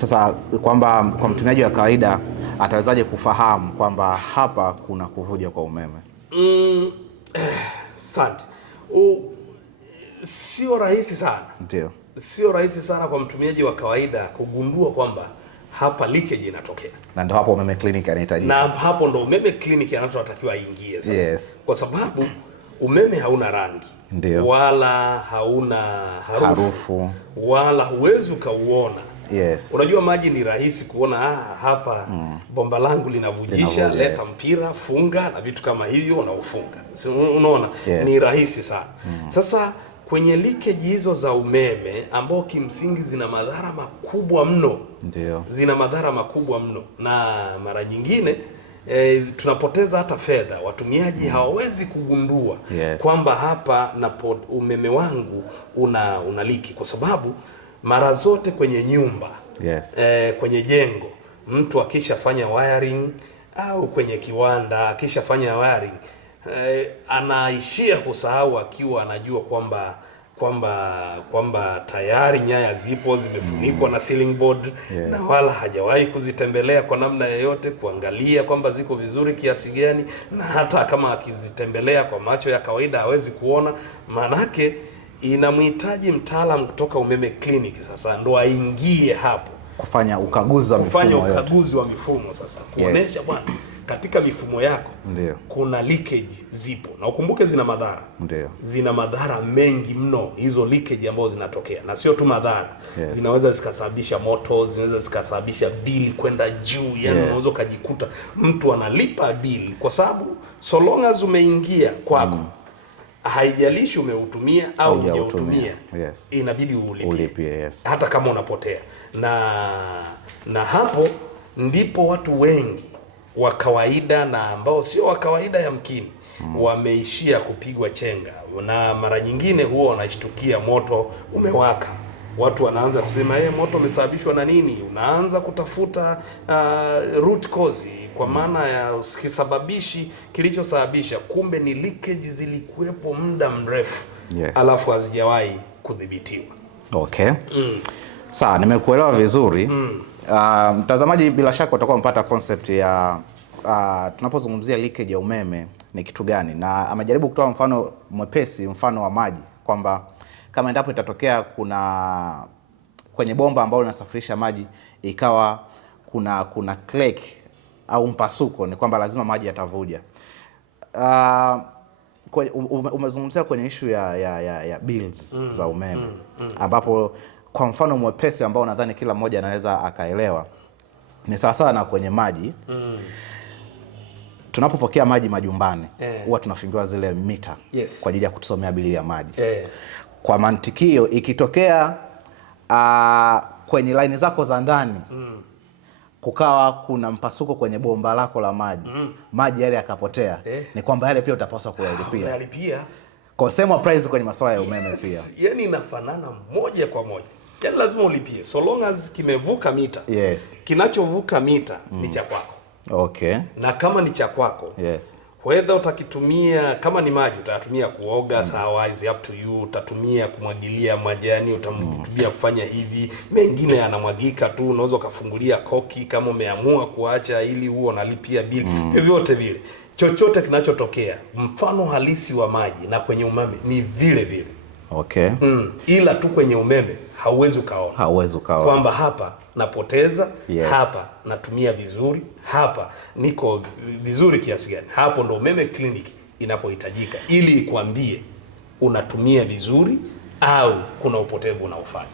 Sasa kwamba kwa mtumiaji wa kawaida atawezaje kufahamu kwamba hapa kuna kuvuja kwa umeme? Asante. Sio rahisi sana. Ndio. Sio rahisi sana kwa mtumiaji wa kawaida kugundua kwamba hapa leakage inatokea. Na ndio hapo umeme clinic anahitaji. Na hapo ndo umeme clinic anatakiwa aingie sasa. Yes. Kwa sababu umeme hauna rangi. Ndiyo. Wala hauna harufu. Wala huwezi ukauona. Yes. Unajua maji ni rahisi kuona, hapa bomba langu linavujisha, leta mpira, funga na vitu kama hivyo na ufunga. Unaona? Yes. Ni rahisi sana. Sasa kwenye leakage hizo za umeme ambao kimsingi zina madhara makubwa mno. Ndio. Zina madhara makubwa mno, na mara nyingine tunapoteza hata fedha. Watumiaji hawawezi kugundua kwamba hapa na umeme wangu una liki, kwa sababu mara zote kwenye nyumba, kwenye jengo, mtu akishafanya wiring au kwenye kiwanda akishafanya wiring, anaishia kusahau akiwa anajua kwamba tayari nyaya zipo zimefunikwa na ceiling board, na wala hajawahi kuzitembelea kwa namna yoyote kuangalia kwamba ziko vizuri kiasi gani, na hata kama akizitembelea kwa macho ya kawaida hawezi kuona. Manake inamhitaji mtaalamu kutoka umeme clinic sasa ndo aingie hapo kufanya ukaguzi wa mifumo, sasa kuonesha bwana, katika mifumo yako kuna leakage zipo, na ukumbuke zina madhara. Zina madhara mengi mno hizo leakage ambazo zinatokea, na sio tu madhara, zinaweza zikasababisha moto, zinaweza zikasababisha bili kwenda juu. Yani unaweza kujikuta mtu analipa bili kwa sababu so long as umeingia kwako, haijalishi umeutumia au hujautumia, inabidi ulipie. Hata kama unapotea. Na hapo ndipo watu wengi wa kawaida na ambao sio wa kawaida yamkini wameishia kupigwa chenga, na mara nyingine huwa wanashtukia moto umewaka. Watu wanaanza kusema moto umesababishwa na nini? Unaanza kutafuta root cause, kwa maana ya kisababishi kilichosababisha. Kumbe ni leakage zilikuwepo muda mrefu, alafu hazijawahi kudhibitiwa. Okay. Sawa, nimekuelewa vizuri. Mtazamaji bila shaka utakuwa mpata concept ya tunapozungumzia leakage ya umeme ni kitu gani, na amejaribu kutoa mfano mwepesi, mfano wa maji, kwamba kama endapo itatokea kuna kwenye bomba ambalo linasafirisha maji ikawa kuna crack au mpasuko, ni kwamba lazima maji yatavuja. Umezungumzia kwenye issue ya bills za umeme, ambapo kwa mfano mwepesi ambao nadhani kila mmoja anaweza akaelewa ni sawasawa na kwenye maji. Tunapopokea maji majumbani huwa tunafungiwa zile mita kwa ajili ya kutusomea bili ya maji. Kwa mantikio ikitokea kwenye laini zako za ndani kukawa kuna mpasuko kwenye bomba lako la maji, maji yale yakapotea, ni kwamba yale pia utapaswa kuyalipia. Kwa same price kwenye masuala ya umeme pia. Yani inafanana moja kwa moja. Yani lazima ulipie so long as kimevuka mita. Kinachovuka mita ni cha kwako. Okay. Na kama ni cha kwako, whether utakitumia, kama ni maji utatumia kuoga, sawa, is up to you. Utatumia kumwagilia majani, utatumia kufanya hivi, mengine yanamwagika tu, unaweza kufungulia koki kama umeamua kuacha ili huo unalipia bili. Vyovyote vile, chochote kinachotokea, mfano halisi wa maji na kwenye umeme ni vile vile. Okay. Ila tu kwenye umeme hauwezi ukaona kwamba hapa napoteza, hapa natumia vizuri, hapa niko vizuri kiasi gani. Hapo ndo umeme clinic inapohitajika, ili ikuambie unatumia vizuri au kuna upotevu unaofanya.